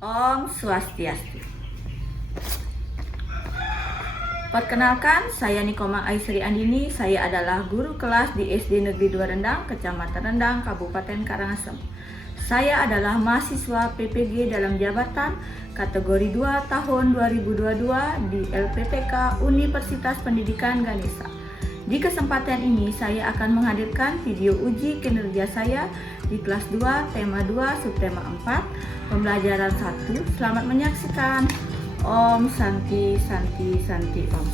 Om Swastiastu. Perkenalkan, saya Nikoma Aisri Andini. Saya adalah guru kelas di SD Negeri 2 Rendang, Kecamatan Rendang, Kabupaten Karangasem. Saya adalah mahasiswa PPG dalam jabatan kategori 2 tahun 2022 di LPTK Universitas Pendidikan Ganesha. Di kesempatan ini saya akan menghadirkan video uji kinerja saya di kelas 2, tema 2, subtema 4, pembelajaran 1. Selamat menyaksikan. Om Santi Santi Santi Om.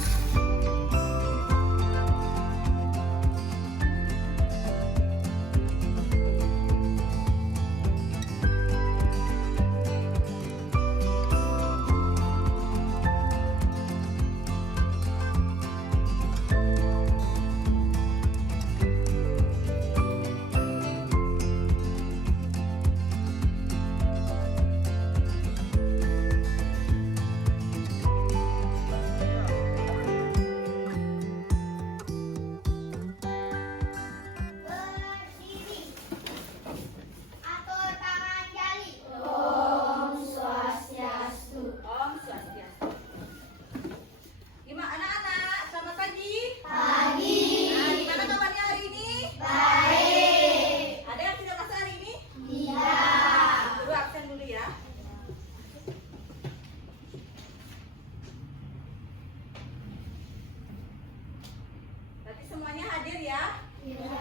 Semuanya hadir ya? Iya.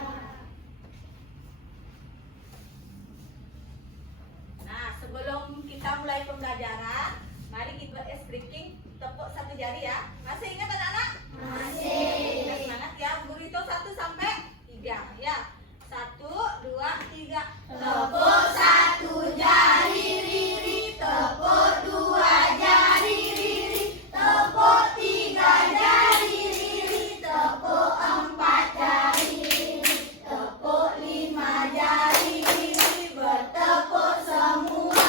Nah, sebelum kita mulai pembelajaran, mari kita breaking, tepuk satu jari ya. Masih ingat anak-anak? Masih. Kita semangat ya. Guru itu 1 sampai 3 ya. 1, 2, 3. Tepuk 1 jari riri, tepuk 2 jari riri, tepuk 3 jari riri, tepuk 4 jari riri, tepuk 5 jari riri, bertepuk semua,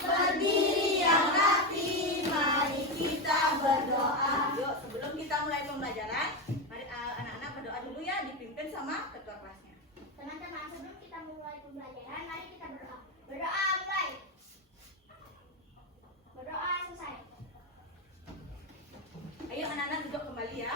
berdiri yang rapi, mari kita berdoa. Yuk, sebelum kita mulai pembelajaran, mari anak-anak berdoa dulu ya, dipimpin sama ketua kelasnya. Teman-teman, sebelum kita mulai pembelajaran, mari kita berdoa. Berdoa mulai. Berdoa selesai. Ayo anak-anak duduk kembali ya.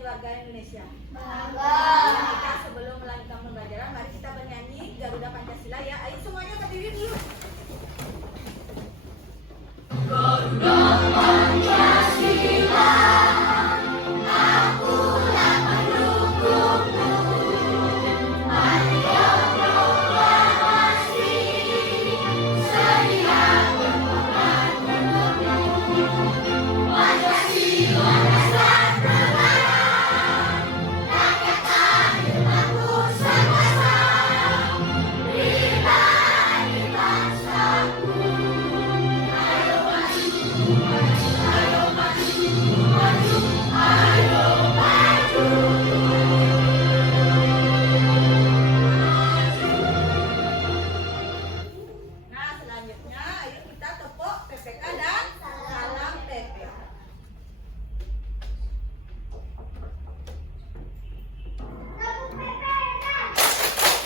Warga Indonesia. Bangga. Kita sebelum melanjutkan pembelajaran, mari kita bernyanyi Garuda Pancasila ya. Ayo semuanya berdiri dulu. Garuda Pancasila, akulah pendukungmu. Mario proklamasi, sedia berkorban untukmu. Pancasila dasar negara. Nah, selanjutnya ayo kita tepuk PPK dan salam PPK.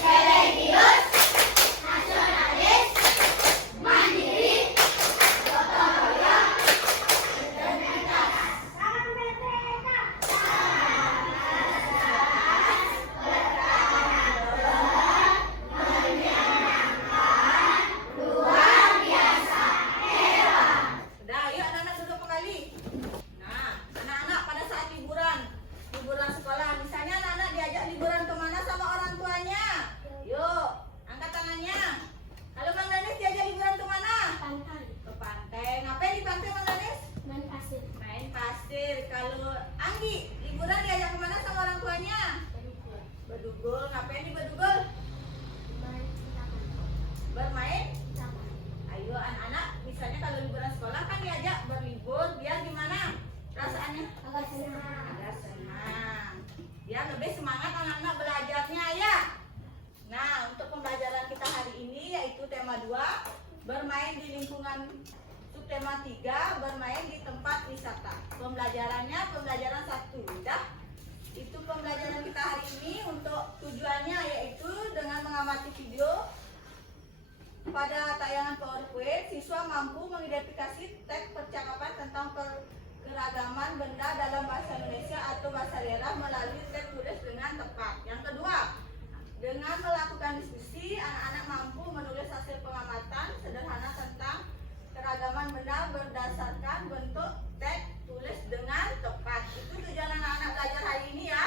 Religius, nasionalis, mandiri, gotong royong, berintegritas. Salam PPK. Sudah, ayo anak-anak duduk kembali. Nah, anak-anak pada saat liburan sekolah, misalnya anak-anak diajak liburan kemana sama orang tuanya? Yuk, angkat tangannya. Kalau Bang Danis diajak liburan kemana? Pantai. Ke pantai. Ngapain di pantai Bang Danis? Main pasir. Main pasir. Kalau Anggi liburan diajak kemana sama orang tuanya? Bedugul. Ngapain di Bedugul? Main taman. Bermain Taman. Ayo anak-anak, misalnya kalau liburan sekolah kan diajak berlibur, biar gimana perasaannya? Agak senang. Agak senang. Biar lebih semangat anak-anak belajarnya ya. Nah, untuk pembelajaran kita hari ini yaitu tema 2, bermain di lingkungan. Subtema 3, bermain di tempat wisata. Pembelajarannya pembelajaran 1. Udah? Itu pembelajaran kita hari ini. Untuk tujuannya yaitu dengan mengamati video pada tayangan PowerPoint, siswa mampu mengidentifikasi teks percakapan tentang keragaman benda dalam bahasa Indonesia atau bahasa daerah melalui teks tulis dengan tepat. Yang kedua, dengan melakukan diskusi, anak-anak mampu menulis hasil pengamatan sederhana tentang keragaman benda berdasarkan bentuk teks tulis dengan tepat. Itu tujuan anak-anak belajar hari ini ya.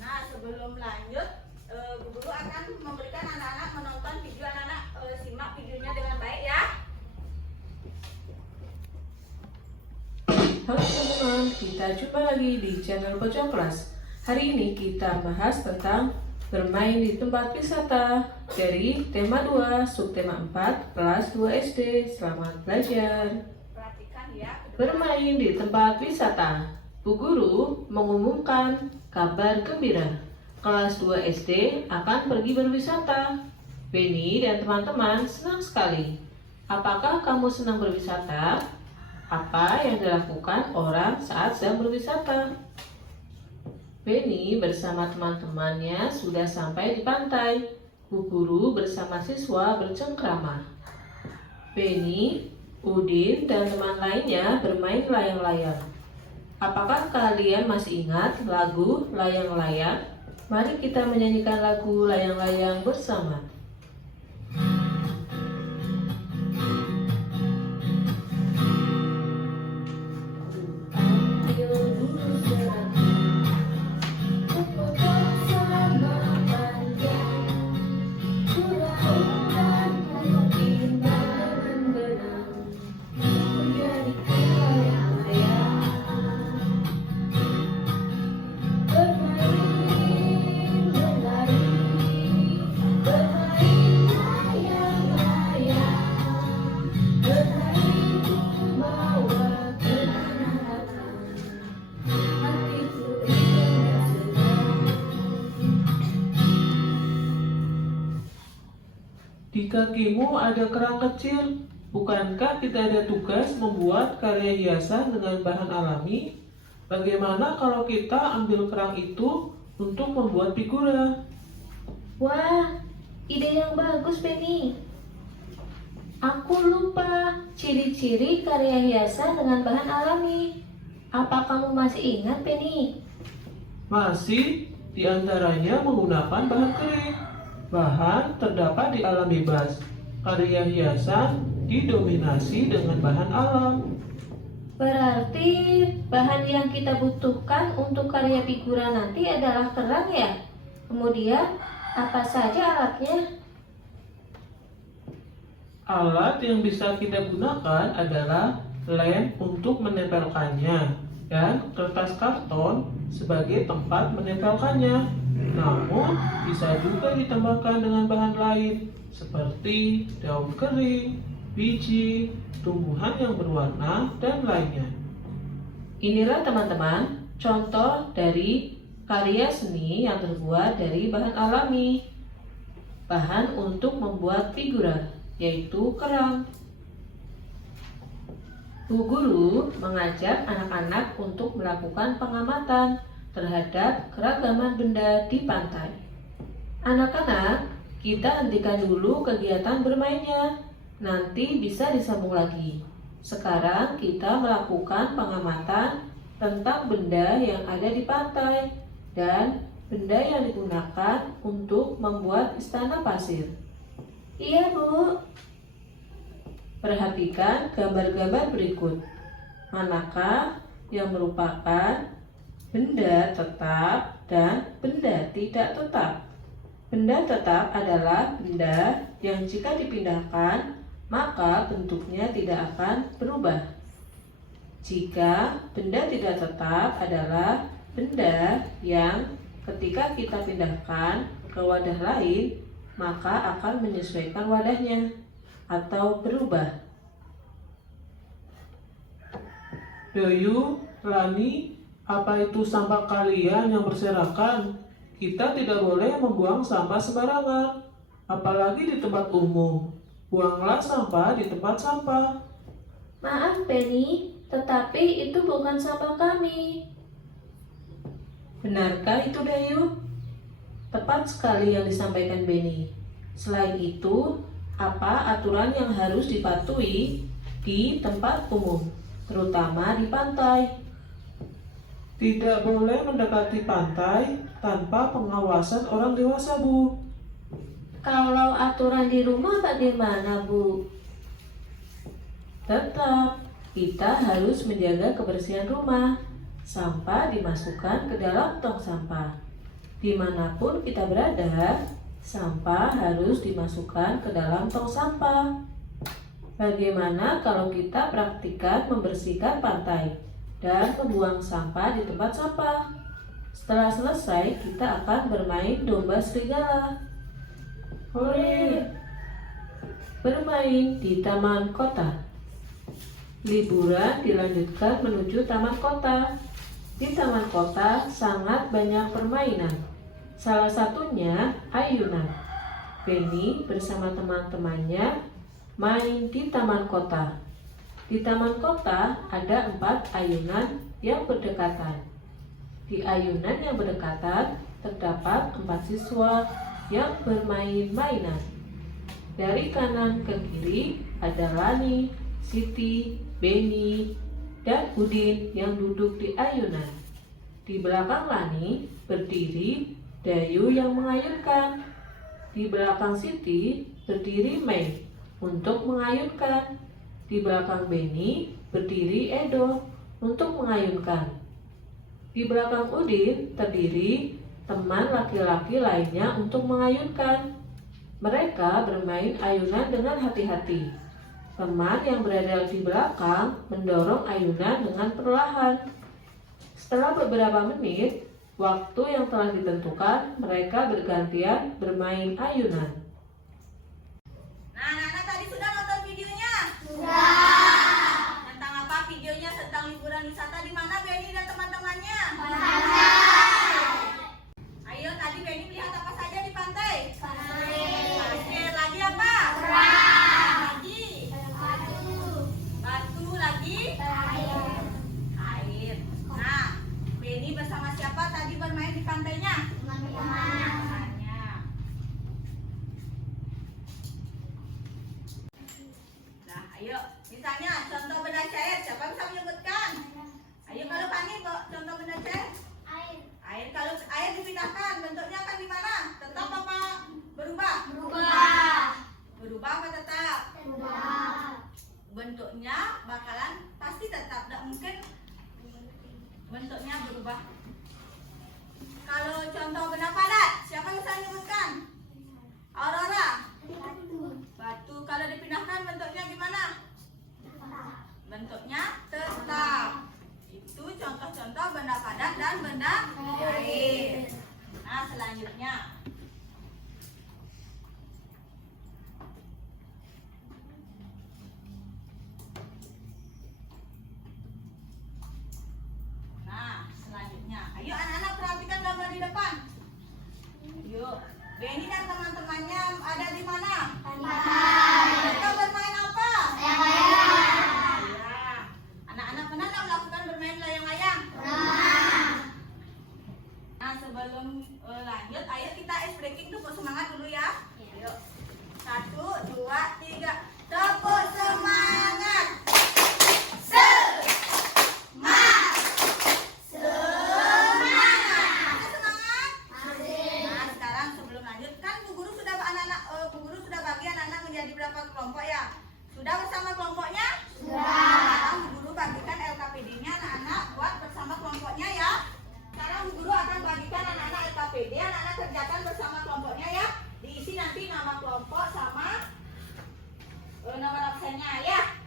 Nah, sebelum lanjut, Bu Guru akan memberikan anak-anak menonton video. Anak-anak simak videonya dengan baik ya. Halo teman-teman, kita jumpa lagi di channel Pojok Kelas. Hari ini kita bahas tentang bermain di tempat wisata dari tema 2, subtema 4, kelas 2 SD. Selamat belajar. Perhatikan ya. Bermain di tempat wisata. Bu Guru mengumumkan kabar gembira. Kelas 2 SD akan pergi berwisata. Beni dan teman-teman senang sekali. Apakah kamu senang berwisata? Apa yang dilakukan orang saat sedang berwisata? Beni bersama teman-temannya sudah sampai di pantai. Bu Guru bersama siswa bercengkrama. Beni, Udin, dan teman lainnya bermain layang-layang. Apakah kalian masih ingat lagu layang-layang? Mari kita menyanyikan lagu layang-layang bersama. Di kakimu ada kerang kecil. Bukankah kita ada tugas membuat karya hiasan dengan bahan alami? Bagaimana kalau kita ambil kerang itu untuk membuat figura? Wah, ide yang bagus, Beni. Aku lupa ciri-ciri karya hiasan dengan bahan alami. Apa kamu masih ingat, Beni? Masih, diantaranya menggunakan bahan kering. Bahan terdapat di alam bebas. Karya hiasan didominasi dengan bahan alam. Berarti bahan yang kita butuhkan untuk karya figura nanti adalah kerang ya? Kemudian apa saja alatnya? Alat yang bisa kita gunakan adalah lem untuk menempelkannya dan kertas karton sebagai tempat menempelkannya. Namun, bisa juga ditambahkan dengan bahan lain seperti daun kering, biji, tumbuhan yang berwarna, dan lainnya. Inilah teman-teman contoh dari karya seni yang terbuat dari bahan alami. Bahan untuk membuat figura, yaitu kerang. Bu Guru mengajak anak-anak untuk melakukan pengamatan terhadap keragaman benda di pantai. Anak-anak, kita hentikan dulu kegiatan bermainnya. Nanti bisa disambung lagi. Sekarang kita melakukan pengamatan tentang benda yang ada di pantai dan benda yang digunakan untuk membuat istana pasir. Iya, Bu. Perhatikan gambar-gambar berikut. Manakah yang merupakan benda tetap dan benda tidak tetap? Benda tetap adalah benda yang jika dipindahkan, maka bentuknya tidak akan berubah. Jika benda tidak tetap adalah benda yang ketika kita pindahkan ke wadah lain, maka akan menyesuaikan wadahnya atau berubah. Dayu, Lani, apa itu sampah kalian yang berserakan? Kita tidak boleh membuang sampah sembarangan, apalagi di tempat umum. Buanglah sampah di tempat sampah. Maaf Penny, tetapi itu bukan sampah kami. Benarkah itu Dayu? Tepat sekali yang disampaikan Benny. Selain itu, apa aturan yang harus dipatuhi di tempat umum, terutama di pantai? Tidak boleh mendekati pantai tanpa pengawasan orang dewasa, Bu. Kalau aturan di rumah bagaimana, Bu? Tetap, kita harus menjaga kebersihan rumah. Sampah dimasukkan ke dalam tong sampah. Dimanapun kita berada, sampah harus dimasukkan ke dalam tong sampah. Bagaimana kalau kita praktikkan membersihkan pantai dan membuang sampah di tempat sampah? Setelah selesai, kita akan bermain domba serigala. Hore! Bermain di taman kota. Liburan dilanjutkan menuju taman kota. Di taman kota sangat banyak permainan. Salah satunya ayunan. Benny bersama teman-temannya main di taman kota. Di taman kota ada 4 ayunan yang berdekatan. Di ayunan yang berdekatan terdapat 4 siswa yang bermain-mainan. Dari kanan ke kiri ada Lani, Siti, Benny, dan Udin yang duduk di ayunan. Di belakang Lani berdiri Dayu yang mengayunkan. Di belakang Siti berdiri Mei untuk mengayunkan. Di belakang Benny berdiri Edo untuk mengayunkan. Di belakang Udin terdiri teman laki-laki lainnya untuk mengayunkan. Mereka bermain ayunan dengan hati-hati. Teman yang berada di belakang mendorong ayunan dengan perlahan. Setelah beberapa menit, waktu yang telah ditentukan, mereka bergantian bermain ayunan. Nah, anak-anak tadi sudah nonton videonya? Sudah. Tentang apa videonya? Tentang liburan wisata di mana Benny dan teman-temannya? Ayo, tadi Benny melihat apa saja di pantai? Pasir, lagi apa? Lagi batu, lagi air. Nah, Benny bersama siapa tadi bermain di pantainya? Teman-temannya. Nah, ayo, misalnya contoh benda cair, siapa bisa menyebutkan? Ayo, kalau Fani, contoh benda cair. Air, kalau air dipindahkan, bentuknya akan gimana? Tetap apa berubah? Berubah apa tetap? Bentuknya bakalan pasti tetap, tidak mungkin bentuknya berubah. Kalau contoh benda padat, siapa yang bisa menyebutkan? Aurora. Batu, kalau dipindahkan bentuknya gimana? Bentuknya tetap. Itu contoh-contoh benda padat dan benda air. Nah, selanjutnya ayo anak-anak perhatikan gambar di depan. Yuk, Benny dan teman-temannya ada di mana? Mereka bermain apa? Layang. Anak-anak pernah nggak melakukan bermain layang-layang? Nah, sebelum lanjut, ayo kita ice breaking, tepuk semangat dulu ya. Yuk, 1, 2, 3, tepuk semangat. Menjadi berapa kelompok ya? Sudah bersama kelompoknya? Sekarang Bu Guru bagikan LKPD-nya anak-anak buat bersama kelompoknya ya. Sekarang Bu Guru akan bagikan anak-anak LKPD, anak-anak kerjakan bersama kelompoknya ya. Diisi nanti nama kelompok sama nomor absennya ya.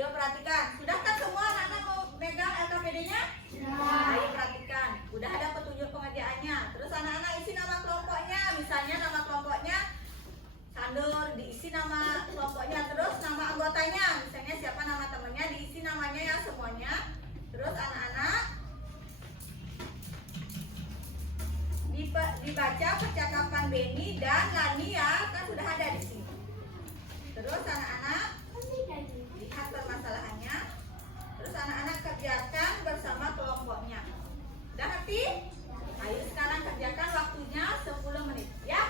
Ayo perhatikan. Sudahkah semua anak-anak mau megang LKPD-nya? Ayo perhatikan. Udah ada petunjuk pengerjaannya. Terus anak-anak isi nama kelompoknya. Misalnya nama kelompoknya Sandur, diisi nama kelompoknya. Terus nama anggotanya. Misalnya siapa nama temennya, diisi namanya ya semuanya. Terus anak-anak dibaca percakapan Beni dan Lani ya, kan sudah ada di sini. Terus anak-anak lihat permasalahannya. Terus anak-anak kerjakan bersama kelompoknya. Udah ngerti? Ayo sekarang kerjakan, waktunya 10 menit ya.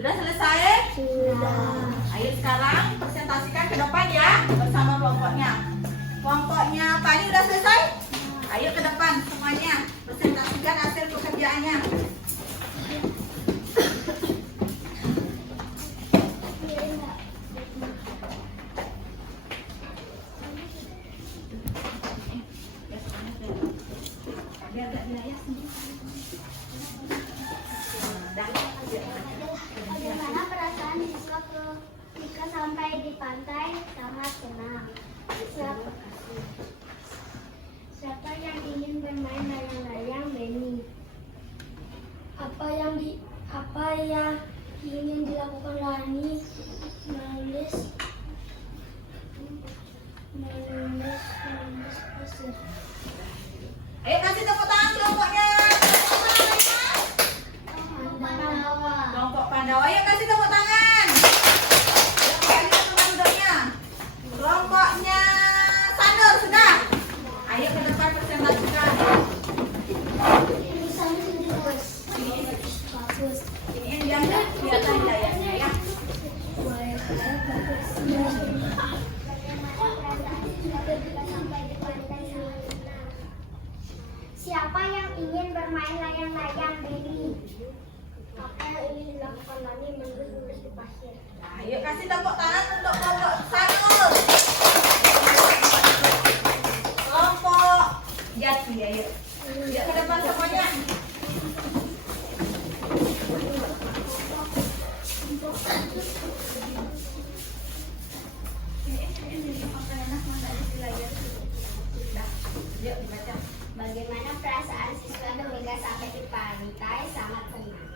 Sudah selesai? Sudah. Ayo sekarang presentasikan ke depan ya bersama kelompoknya. Kelompoknya Pani udah selesai? Ayo ke depan semuanya presentasikan hasil pekerjaannya. pantai sangat tenang. Siapa yang ingin bermain layang-layang, Benny? Apa yang ingin dilakukan Lani? Menulis pasir. Ayo kasih tepuk tangan kelompoknya. Kelompok Pandawa, ayo kasih tepuk tangan. Kelompoknya Sandor sudah. Ayo ke depan presentasikan. Tulisannya sudah bagus. Ini yang diambil kelihatan layarnya ya. Siapa yang ingin bermain layang-layang, Benny? Apa yang ingin dilakukan Lani? Menulis di pasir. Ayo kasih tepuk tangan untuk kelompok Sandor. Kelompok Jati, ayo. Ya ke depan semuanya. Yuk dibaca. Bagaimana perasaan siswa ketika sampai di pantai sangat tenang?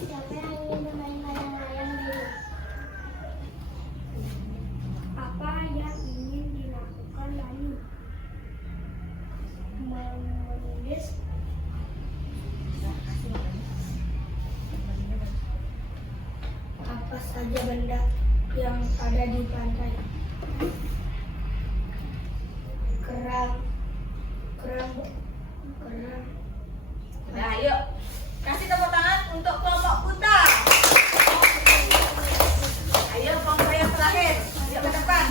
Siapa yang ingin bermain layang-layang, Benny? Apa yang ingin dilakukan Lani? Menulis apa saja benda yang ada di pantai. Kerang. Nah, ayo kasih tepuk tangan untuk kelompok Kuta. Ayo kelompok yang terakhir, yuk ke depan.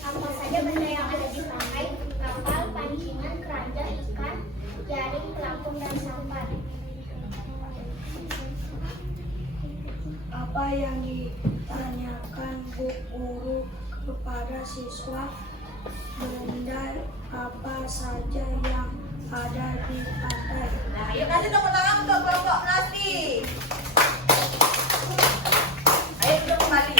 Apa saja benda yang ada di pantai? Kapal, pancingan, keranjang, ikan, jaring, pelampung, dan sampan. Apa yang ditanyakan Bu Guru kepada siswa? Benda apa saja yang ada di pantai? Nah, ayo kasih tepuk tangan untuk kelompok Nasti. Ayo duduk kembali.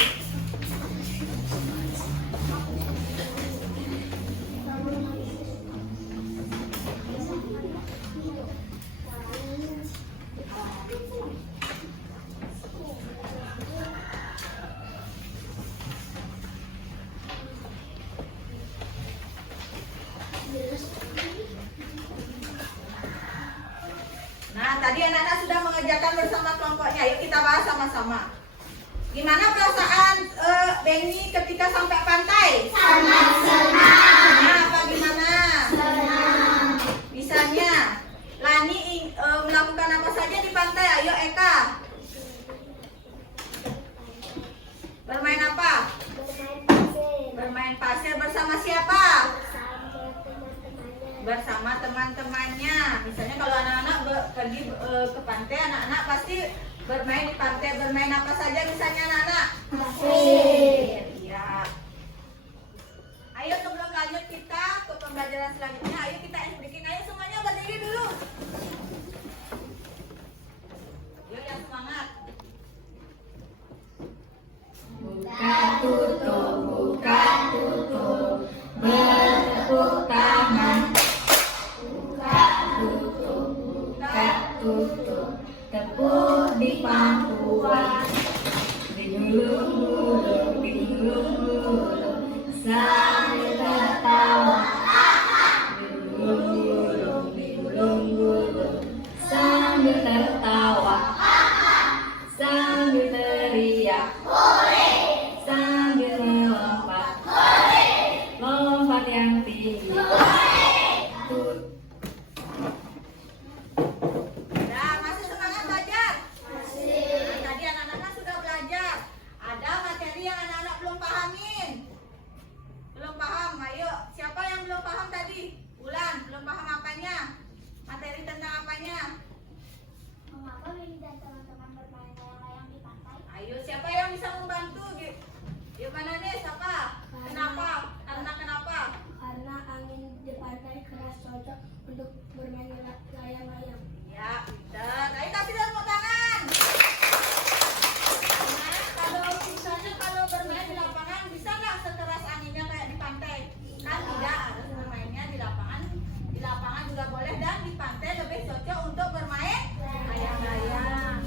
Nah, tadi anak-anak sudah mengerjakan bersama kelompoknya. Yuk kita bahas sama-sama. Gimana perasaan Benny ketika sampai pantai? Sangat senang. Nah, apa gimana? Senang. Misalnya, Lani melakukan apa saja di pantai? Ayo Eka. Bermain apa? Bermain pasir. Bermain pasir bersama siapa? Bersama teman-temannya. Bersama teman-temannya. Misalnya kalau anak-anak pergi ke pantai, anak-anak pasti bermain di pantai. Bermain apa saja misalnya anak-anak? Pasir. Iya. Ayo sebelum lanjut kita ke pembelajaran selanjutnya, ayo kita breaking. Ayo semuanya berdiri dulu. Yuk yang semangat. Buka tutup, bertepuk tangan. Buka tutup, tepuk di pangkuan. Digulung-gulung, sambil tertawa. Digulung-gulung, sambil tertawa. Sambil teriak, sambil melompat, lompat yang tinggi. Nah, masih semangat belajar? Nah, tadi anak-anak sudah belajar. Ada materi yang anak-anak belum pahamin. Belum paham? Ayo, siapa yang belum paham tadi? Bulan, belum paham apanya? Materi tentang apanya? Mengapa Benny dan teman-teman bermain layang-layang di pantai? Ayo, siapa yang bisa membantu? Gimana nih, siapa? Kenapa? Karena kenapa? Karena angin untuk bermain layang-layang. Ya, pinter. Ayo kasih tepuk tangan. Nah, kalau misalnya kalau bermain di lapangan bisa nggak sekeras anginnya kayak di pantai? Kan tidak, harus bermainnya di lapangan. Di lapangan juga boleh dan di pantai lebih cocok untuk bermain layang-layang.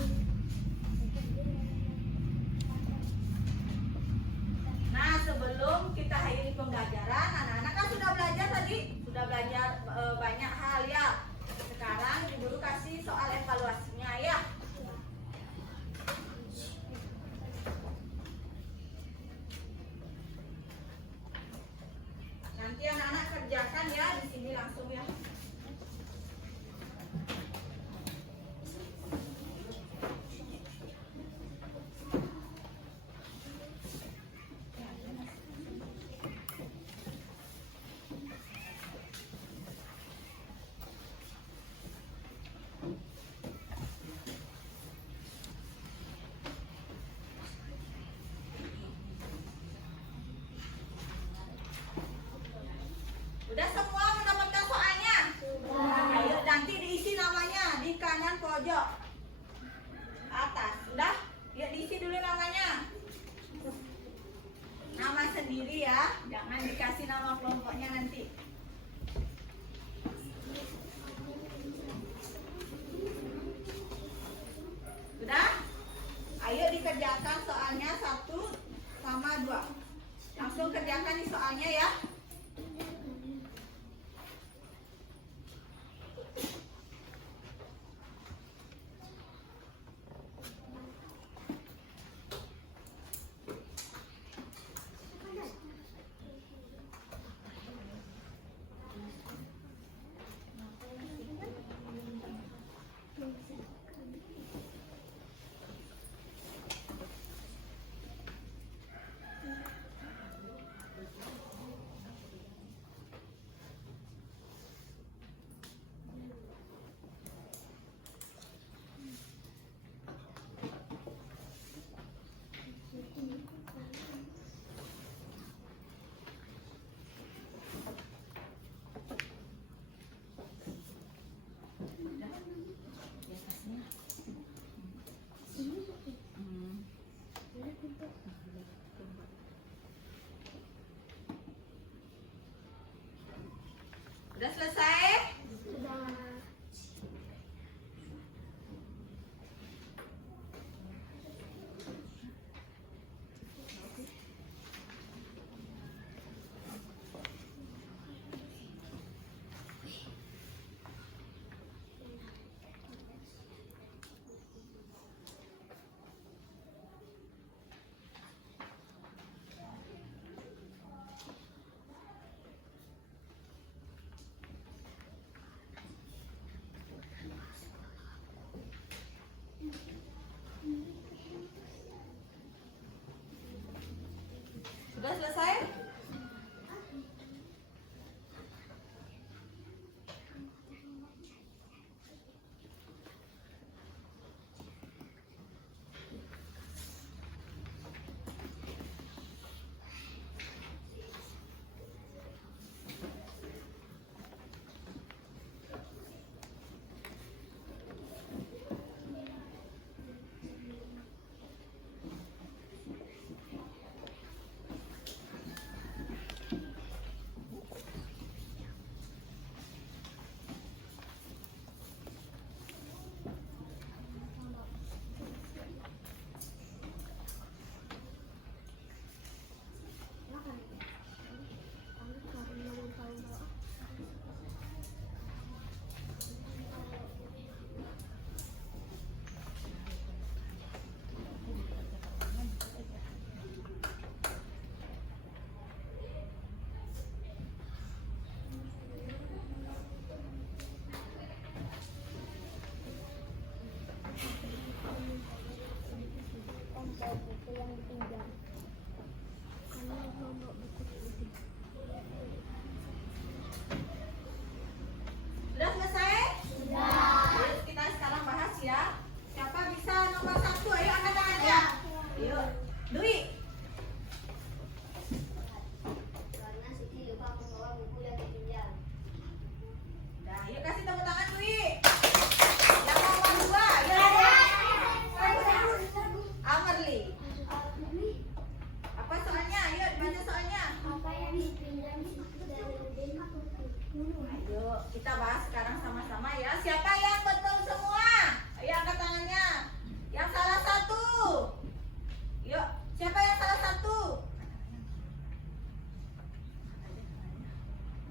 Nah, sebelum kita akhiri pembelajaran, anak-anak kan sudah belajar tadi, sudah belajar banyak hal ya. Sekarang Ibu Guru kasih soal evaluasinya ya. Nanti anak-anak kerjakan ya di sini langsung ya. Udah semua mendapatkan soalnya? Ayo nanti diisi namanya di kanan pojok atas. Udah? Ya diisi dulu namanya. Nama sendiri ya, jangan dikasih nama kelompoknya nanti. Udah? Ayo dikerjakan soalnya 1 sama 2. Langsung kerjakan nih soalnya ya. Udah selesai? Sudah. Udah selesai? Buku yang dipinjam. Kami bawa buku putih. Udah selesai? Sudah. Terus kita sekarang bahas ya. Siapa bisa nomor 1? Ayo angkat tangannya. Yuk. Dwi. Karena Siti lupa membawa buku yang dipinjam. Nah, yuk kita bahas sekarang sama-sama ya. Siapa yang betul semua? Ayo angkat tangannya. Yang salah satu. Yuk, siapa yang salah satu?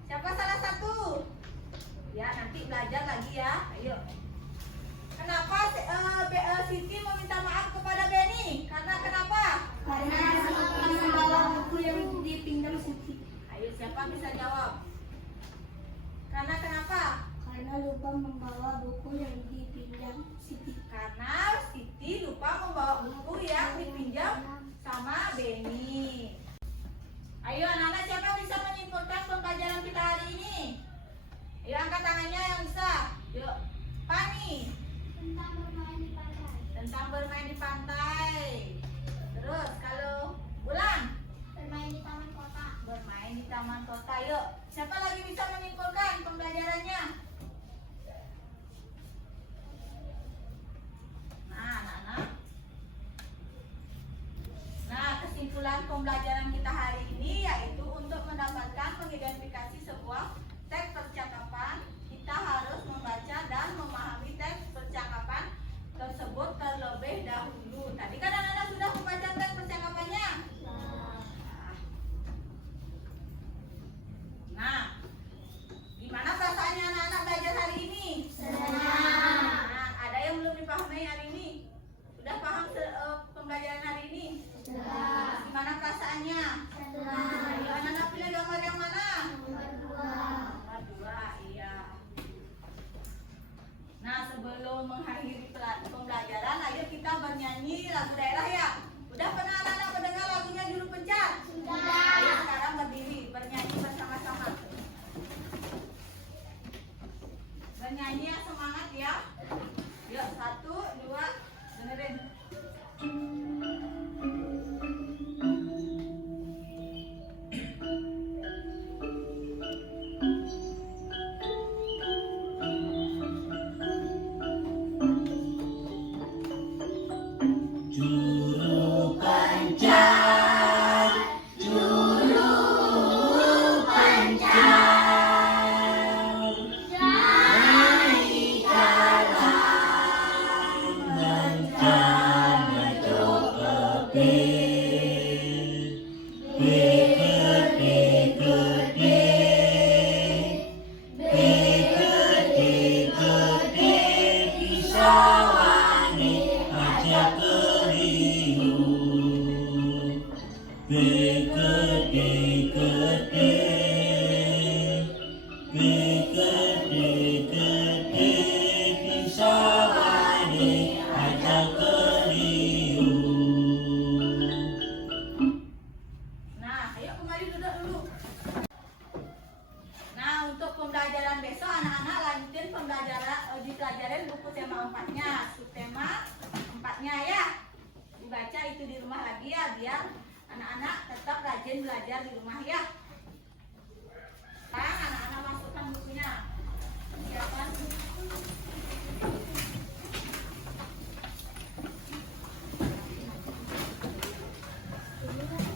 Siapa salah satu? Ya, nanti belajar lagi ya. Ayo. Kenapa Siti meminta maaf kepada Benny? Karena kenapa? Karena Siti membawa buku yang dipinjam Siti. Ayo, siapa bisa jawab? Karena kenapa? Karena lupa membawa buku yang dipinjam Siti. Karena Siti lupa membawa buku yang dipinjam sama Benny. Ayo anak-anak, siapa bisa menyimpulkan pembelajaran kita hari ini? Ayo angkat tangannya yang bisa. Yuk, Pani. Tentang bermain di pantai. Tentang bermain di pantai. Terus kalau Bulan, Bermain di taman kota. bermain di taman kota. Yuk, siapa lagi bisa menyimpulkan pembelajarannya? Nah, anak-anak. Nah, kesimpulan pembelajaran kita hari ini yaitu untuk mendapatkan mengidentifikasi sebuah teks percakapan, kita harus membaca dan memahami teks percakapan tersebut terlebih dahulu. Tadi kan anak-anak sudah membaca teks percakapannya? Nah, gimana perasaannya anak-anak belajar hari ini? Nah, ada yang belum dipahami hari ini? Sudah paham pembelajaran hari ini? Gimana perasaannya? Ayo anak-anak pilih gambar yang mana? Nomor 2, iya. Nah, sebelum mengakhiri pembelajaran, ayo kita bernyanyi lagu daerah ya. Udah pernah anak-anak mendengar lagunya Juru Pencar? Ayo sekarang berdiri, bernyanyi bersama-sama. Bernyanyi yang semangat ya. Yuk, 1, 2, dengerin. Juru pancar, juru pancar, naiklah mencari jokopi, pikir pikir kisawani aja keriu, kisawani aja keriu. Nah, ayo kembali duduk dulu. Nah, untuk pembelajaran besok anak-anak lanjutin pembelajaran dipelajarin buku tema 4-nya, subtema 4-nya ya. Dibaca itu di rumah lagi ya, biar anak-anak tetap rajin belajar di rumah ya. Sekarang anak-anak masukkan bukunya. Siapkan.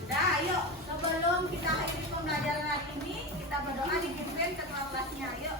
Udah, ayo sebelum kita akhiri pembelajaran hari ini, kita berdoa dipimpin ketua kelasnya. Ayo.